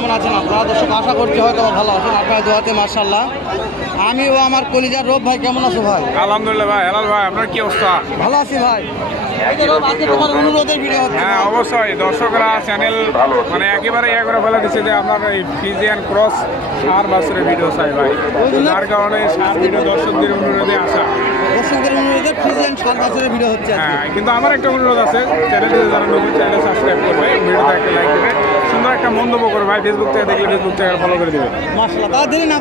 কেমন আছেন আপনারা? দর্শক আশা করছি হয়তো ভালো আছেন আপনার দোয়াতে মাশাআল্লাহ। আমি ও আমার কলিজার রব ভাই, কেমন আছো ভাই? আলহামদুলিল্লাহ ভাই। হেলাল ভাই, আপনার কি অবস্থা? ভালো আছি ভাই। তোমার অনুরোধের ভিডিও হচ্ছে। হ্যাঁ অবশ্যই, দর্শকরা চ্যানেল মানে একেবারে ইয়ে করে ফেলে দিচ্ছে যে আপনার এই ফ্রিজিয়ান ক্রস সার বাছুরের ভিডিও চাই ভাই, যার কারণে সার ভিডিও দর্শকদের অনুরোধে আসা। দর্শকদের অনুরোধে ফ্রিজিয়ান সার বাছুরের ভিডিও হচ্ছে। হ্যাঁ, কিন্তু আমার একটা অনুরোধ আছে, চ্যানেলটি যারা নতুন চ্যানেল সাবস্ক্রাইব করবে, ভিডিওতে একটা লাইক দেবে, সুন্দর একটা মন্তব্য করবে ভাই। ফেসবুক থেকে দেখলে ফেসবুক থেকে ফলো করে দেবে মাশাআল্লাহ। তার দেরি না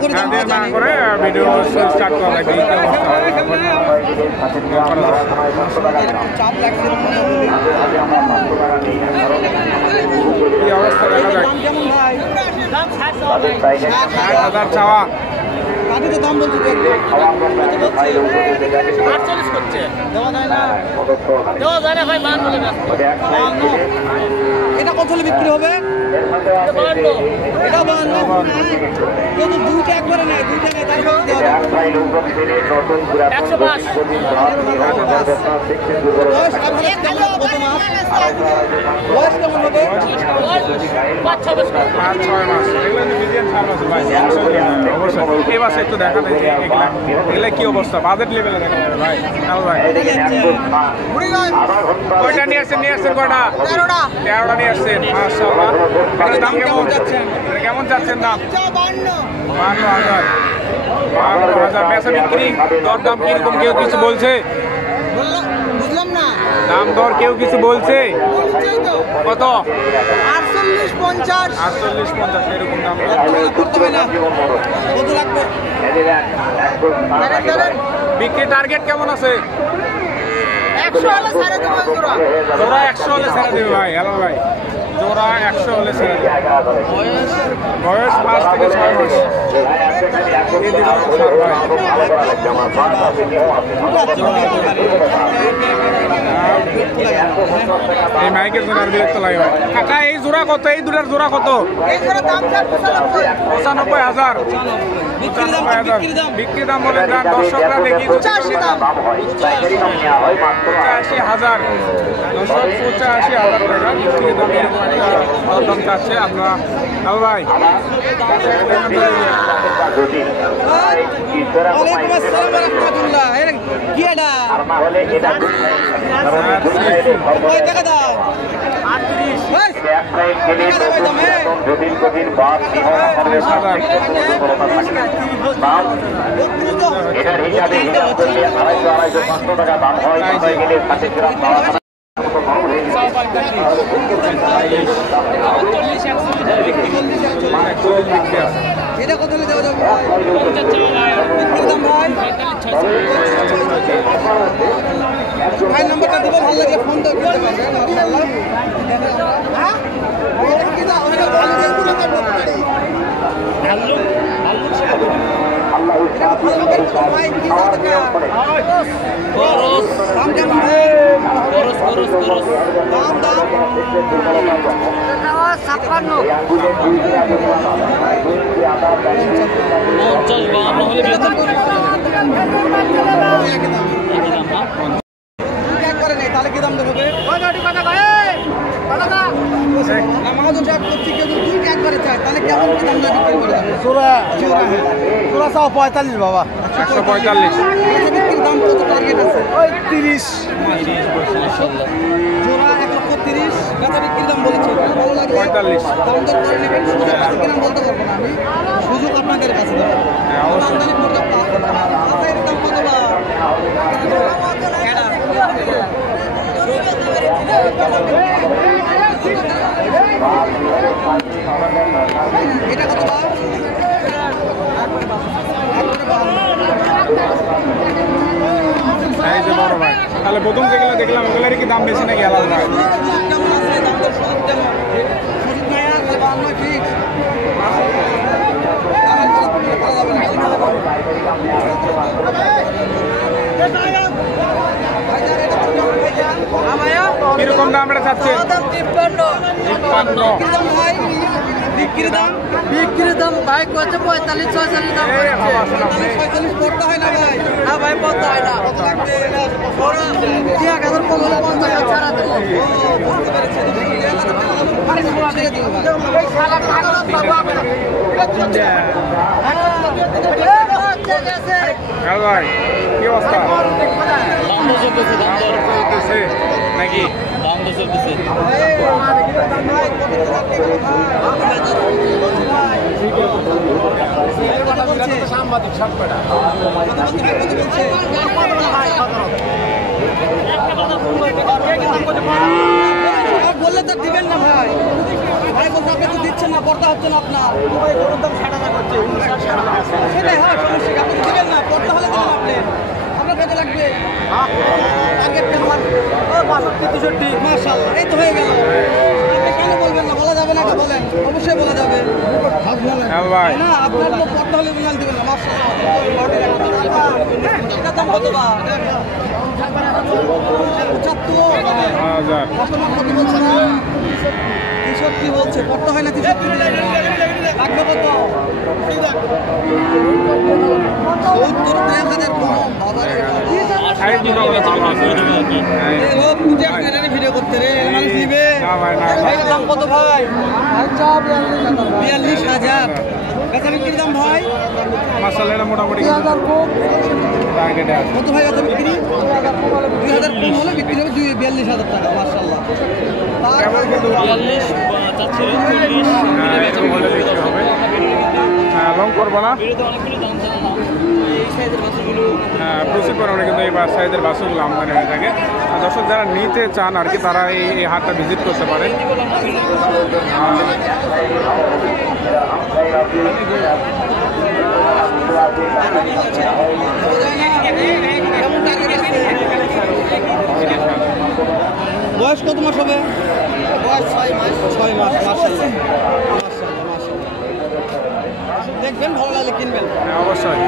করে ভিডিও স্টার্ট করা ভাই। চাপ লাগছে কি অবস্থা দেখা যায়। কেমন ভাই? 60,000 চাওয়া। কাটি তো দাম বলছি 48 করছে। দেওয়া যায় না ভাই। 52 এটা কত হলে বিক্রি হবে? এটা 52। কিন্তু দুইটা একবারে নেই, দুইটা নেই, তাই বলতে হবে 105। বয়স আপনাদের কেমন কত মাস? বয়স কেমন হবে? 5-6 মাস। অবশ্যই এই বাসে একটু দেখা যায় এগুলা কি অবস্থা, বাজেট লেভেলে দেখা যাবে ভাই। কয়টা নিয়ে আসছেন কয়টা? 13টা নিয়ে আসছেন। মাশাআল্লাহ। দাম কেমন যাচ্ছেন? কেমন যাচ্ছেন দাম? 52,000। 52,000 বেচা বিক্রি। দর দাম কিরকম, কেউ কিছু বলছে? বুঝলাম না। দাম দর কেউ কিছু বলছে? কত? 48-50। 48-50 এরকম দাম করতে হবে না। কত লাগবে? বিক্রি টার্গেট কেমন আছে? 100 হলে ছেড়ে দেবো। জোড়া 100 হলে ছেড়ে দেবে ভাই। হ্যালো ভাই, জোড়া 100 হলে ছেড়ে দেবে। বয়স 5 থেকে 6 মাস। এই মাইকের জন্য আর বিরক্ত লাগে ভাই। কাকা এই জোড়া কত? এই দুটার জোড়া কত? 95,000। বিক্রি দাম বলে যান, দর্শকরা দেখি 85,000। 85,000 দর্শক, 85,000 টাকা বিক্রি দাম। এরকম একটা দাম চাচ্ছে আপনারা। হ্যালো ভাই, ওয়ালাইকুম আসসালাম ওয়া রাহমাতুল্লাহ। কি এটা? কয় টাকা দাও? 38। এটা কত হলে দেওয়া যাবে? ভাই নাম্বারটা দিব, ভালো লাগে ফোন তো করতে পারবেন। মাশাআল্লাহ। তাহলে কি দাম দেবো? জোড়া 45 বাবা। 145। বিক্রির দাম কত টার্গেট আছে? 30। জোড়া 130। বেচা বিক্রির দাম বলেছে। ভালো লাগে 45। দাম দর করে নেবেন। কিনা বলতে পারবো না আমি, সুযোগ আপনাদের কাছে দেবো। আমদানি পর্যাপ্ত আছে। এর দাম কত বা? এটা কত বা? এই যে বড় ভাই, তাহলে প্রথম যেগুলো দেখলাম ওগুলোর কি দাম বেশি নাকি আলাদা ভাই? কেমন আছে দাম দর সুযোগ কেমন? সুযোগ নাই আর 52 ফিক্স। কিরকম দাম এটা চাচ্ছে? 53। বিক্রির দাম ভাই কত? 45-46 দাম। 45 করতে হয় না ভাই। না ভাই করতে হয় না। কত লাগবে? 50 ছাড়া দেবো। বুঝতে পেরেছি। হ্যাঁ ভাই কি অবস্থা চলতেছে নাকি সাংবাদিক সবকটা বললে তো দিবেন না ভাই ভাই বলতে আপনি তো দিচ্ছেন না পর্দা হচ্ছে না আপনার ভাই গরুর দাম 60 টাকা করছে সেটাই হয় সমস্যা আপনি দিবেন না পর্দা হলে দিবেন আপনি আপনার কত লাগবে টার্গেট কেমন 65 মাশাআল্লাহ এই তো হয়ে গেল আপনি কেন বলবেন না বলা যাবে না এটা বলেন অবশ্যই বলা যাবে ভাই না আপনার তো পর্দা হলে রিজাল দিবেন না মাশাআল্লাহ এটা দাম কত বা 75 কাস্টমার কত বলছে না 63 বলছে পড়তে হয় না 63 লাগবে কত 70 কম বাবা রে ভিডিও করতে রে মানুষ নিবে দাম কত ভাই 42,000 বেচা বিক্রির দাম ভাই মাশাআল্লাহ মোটামুটি কত ভাই বেচা বিক্রি 2000 কম হলে বিক্রি হবে 42,000 টাকা মাশাআল্লাহ লং করবো না প্রচুর পরিমাণে কিন্তু এই সাইজের বাসগুলো আমদানি হয়ে থাকে দর্শক যারা নিতে চান আর কি তারা এই হাটটা ভিজিট করতে পারেন বয়স কত মাস হবে বয়স 6 মাস মাশাআল্লাহ দেখবেন ভালো লাগলে কিনবেন অবশ্যই